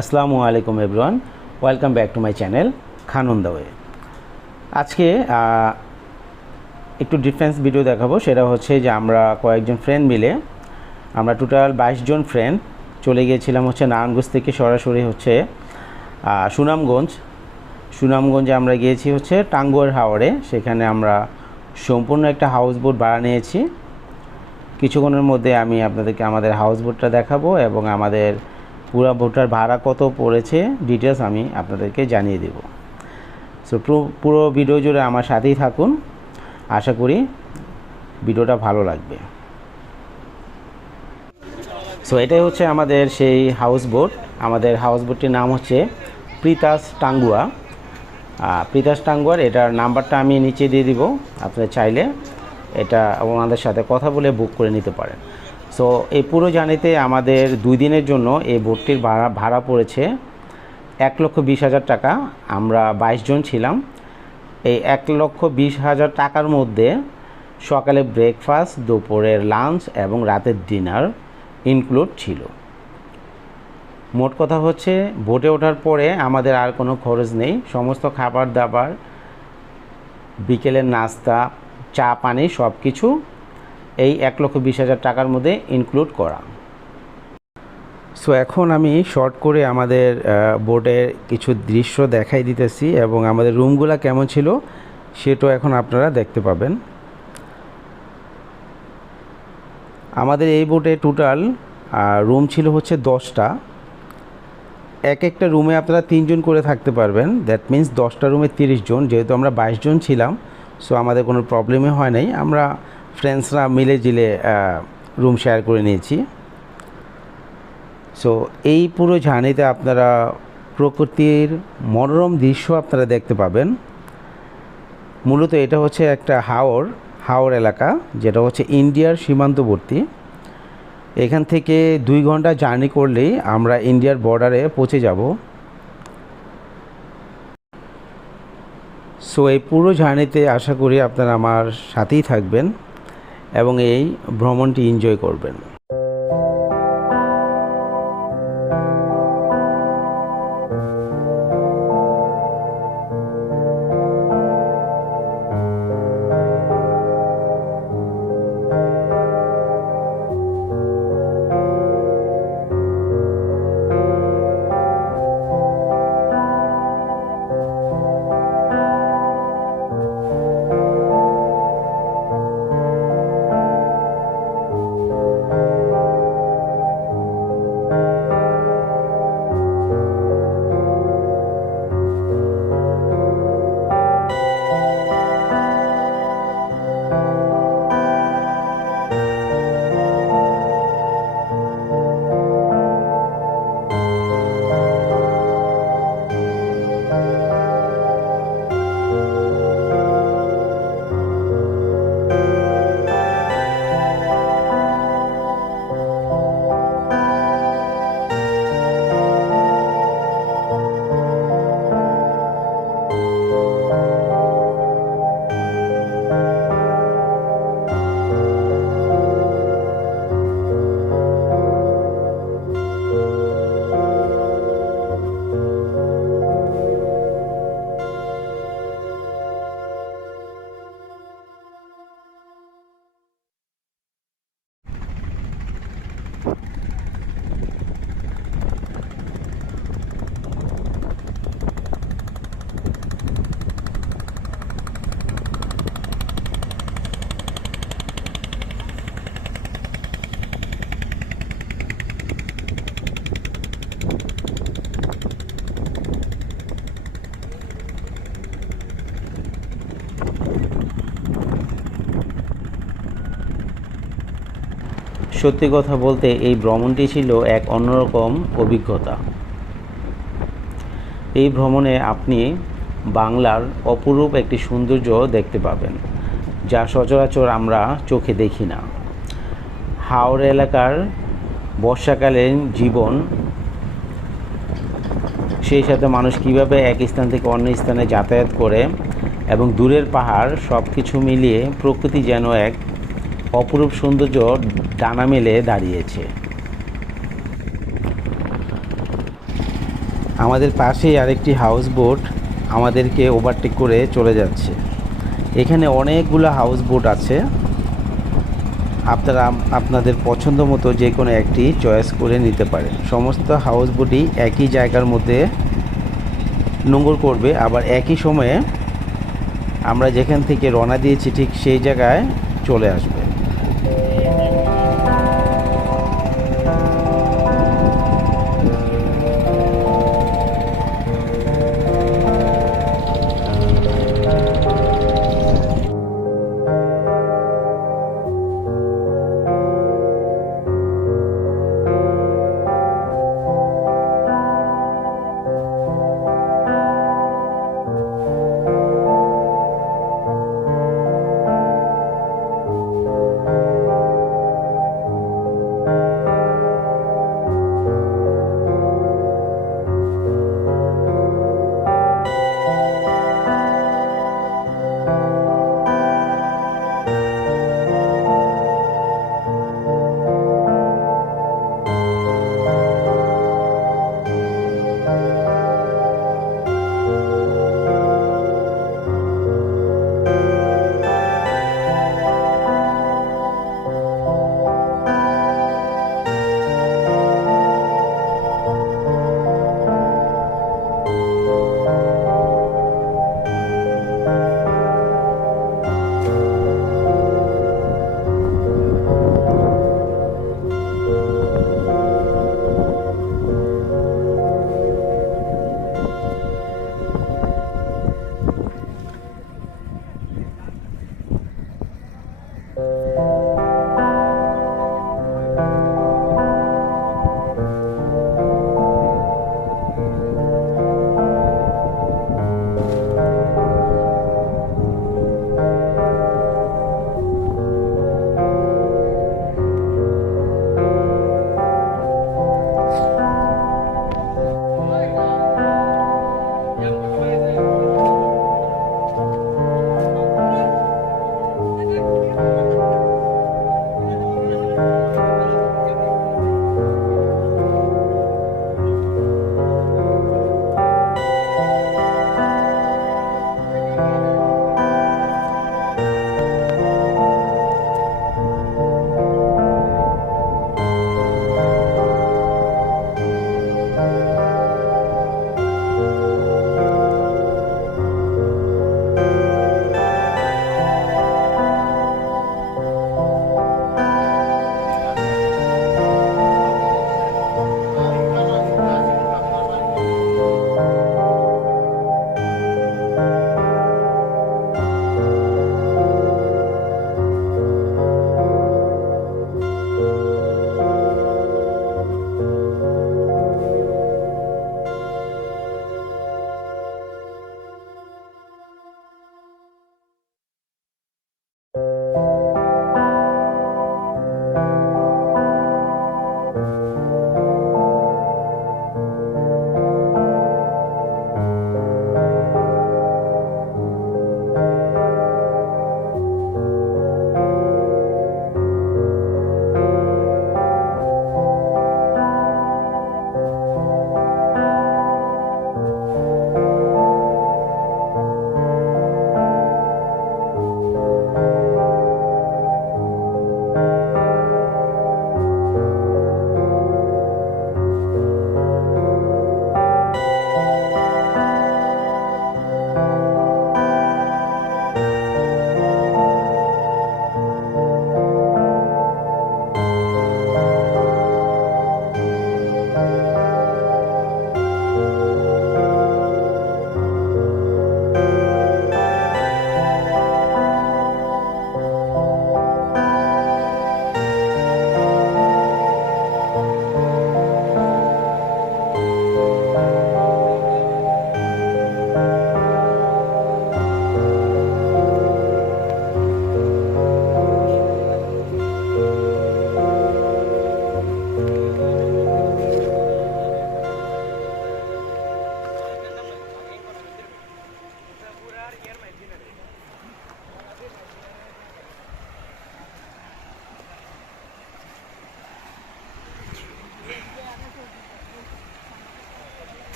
আসসালামু আলাইকুম everyone, welcome back to my channel Khan on the way. আজকে একটু ডিফারেন্স ভিডিও দেখাবো। সেটা হচ্ছে যে আমরা কয়েকজন ফ্রেন্ড মিলে আমরা টোটাল 22 জন ফ্রেন্ড চলে গিয়েছিলাম হচ্ছে নারায়ণগঞ্জ থেকে সরাসরি হচ্ছে সুনামগঞ্জে আমরা গিয়েছি হচ্ছে টাঙ্গুয়ার হাওরে। সেখানে আমরা সম্পূর্ণ একটা হাউস বোট ভাড়া নিয়েছি। কিছুক্ষণের মধ্যে আমি আপনাদেরকে আমাদের হাউস বোটটা দেখাবো এবং আমাদের পুরো বোটটার ভাড়া কত পড়েছে ডিটেলস আমি আপনাদেরকে জানিয়ে দেব। সো পুরো ভিডিও জুড়ে আমার সাথেই থাকুন, আশা করি ভিডিওটা ভালো লাগবে। সো এটাই হচ্ছে আমাদের সেই হাউস বোট। আমাদের হাউস বোটটির নাম হচ্ছে প্রিতাস টাঙ্গুয়ার। এটার নাম্বারটা আমি নিচে দিয়ে দিব, আপনারা চাইলে এটা ওনাদের সাথে কথা বলে বুক করে নিতে পারেন। সো এই পুরো জার্নিতে আমাদের 2 দিনের জন্য এই বোটটির ভাড়া পড়েছে 1,20,000 টাকা। আমরা 22 জন ছিলাম। এই 1,20,000 টাকার মধ্যে সকালে ব্রেকফাস্ট, দুপুরের লাঞ্চ এবং রাতের ডিনার ইনক্লুড ছিল। মোট কথা হচ্ছে বোটে ওঠার পরে আমাদের আর কোনো খরচ নেই। সমস্ত খাবার দাবার, বিকেলের নাস্তা, চা পানি সব কিছু এই 1,20,000 টাকার মধ্যে ইনক্লুড করা। সো এখন আমি শর্ট করে আমাদের বোটের কিছু দৃশ্য দেখাই দিতেছি এবং আমাদের রুমগুলো কেমন ছিল সেটাও এখন আপনারা দেখতে পাবেন। আমাদের এই বোটে টোটাল রুম ছিল হচ্ছে 10টা। এক একটা রুমে আপনারা 3 জন করে থাকতে পারবেন। দ্যাট মিন্স 10টা রুমে 30 জন। যেহেতু আমরা 22 জন ছিলাম, সো আমাদের কোনো প্রবলেমই হয় নাই। আমরা ফ্রেন্ডসরা মিলে জিলে রুম শেয়ার করে নিয়েছি। সো এই পুরো জার্নিতে আপনারা প্রকৃতির মনোরম দৃশ্য আপনারা দেখতে পাবেন। মূলত এটা হচ্ছে একটা হাওর এলাকা, যেটা হচ্ছে ইন্ডিয়ার সীমান্তবর্তী। এখান থেকে 2 ঘন্টা জার্নি করলেই আমরা ইন্ডিয়ার বর্ডারে পৌঁছে যাব। সো এই পুরো জার্নিতে আশা করি আপনারা আমার সাথেই থাকবেন এবং এই ভ্রমণটি এনজয় করবেন। সত্যি কথা বলতে এই ভ্রমণটি ছিল এক অন্যরকম অভিজ্ঞতা। এই ভ্রমণে আপনি বাংলার অপরূপ একটি সৌন্দর্য দেখতে পাবেন, যা সচরাচর আমরা চোখে দেখি না। হাওর এলাকার বর্ষাকালীন জীবন, সেই সাথে মানুষ কীভাবে এক স্থান থেকে অন্য স্থানে যাতায়াত করে এবং দূরের পাহাড়, সব কিছু মিলিয়ে প্রকৃতি যেন এক অপরূপ সৌন্দর্য ডানা মেলে দাঁড়িয়েছে। আমাদের পাশেই আরেকটি হাউস বোট আমাদেরকে ওভারটেক করে চলে যাচ্ছে। এখানে অনেকগুলো হাউস বোট আছে, আপনারা আপনাদের পছন্দ মতো যে কোনো একটি চয়েস করে নিতে পারেন। সমস্ত হাউস বোটই একই জায়গার মধ্যে নোঙর করবে, আবার একই সময়ে আমরা যেখান থেকে রওনা দিয়েছি ঠিক সেই জায়গায় চলে আসবে।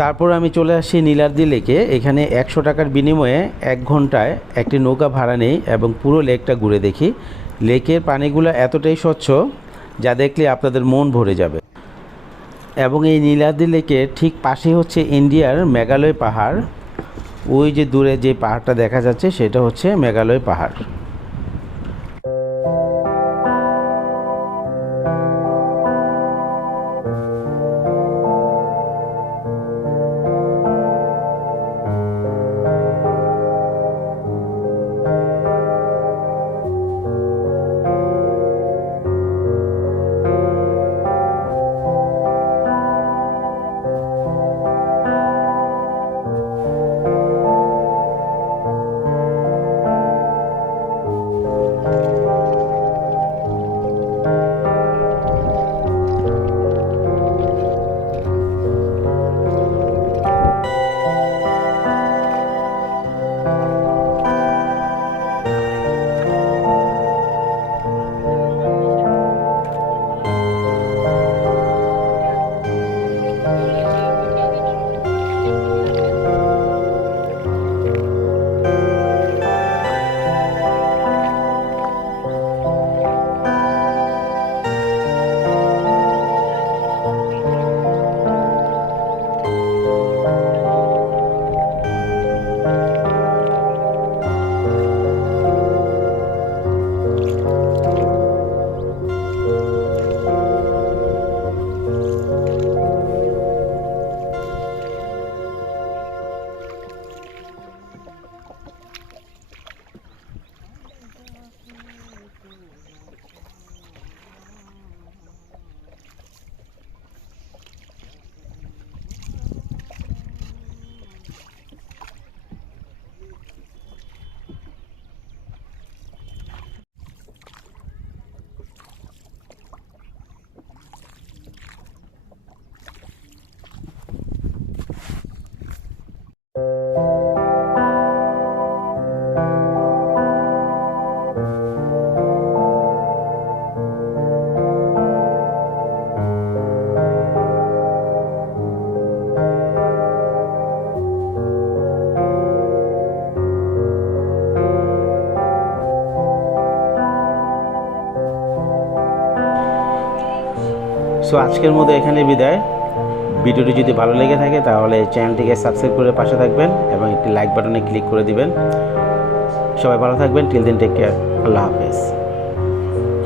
তারপর আমি চলে আসি নীলাদ্রি লেকে। এখানে 100 টাকার বিনিময়ে 1 ঘন্টায় একটি নৌকা ভাড়া নেই এবং পুরো লেকটা ঘুরে দেখি। লেকের পানিগুলো এতটাই স্বচ্ছ যা দেখলে আপনাদের মন ভরে যাবে। এবং এই নীলাদ্রি লেকের ঠিক পাশে হচ্ছে ইন্ডিয়ার মেঘালয় পাহাড়। ওই যে দূরে যে পাহাড়টা দেখা যাচ্ছে সেটা হচ্ছে মেঘালয় পাহাড়। সো আজকের মতো এখানে বিদায়। ভিডিওটি যদি ভালো লেগে থাকে তাহলে চ্যানেলটিকে সাবস্ক্রাইব করে পাশে থাকবেন এবং একটি লাইক বাটনে ক্লিক করে দিবেন। সবাই ভালো থাকবেন। Till then take care. আল্লাহ হাফেজ।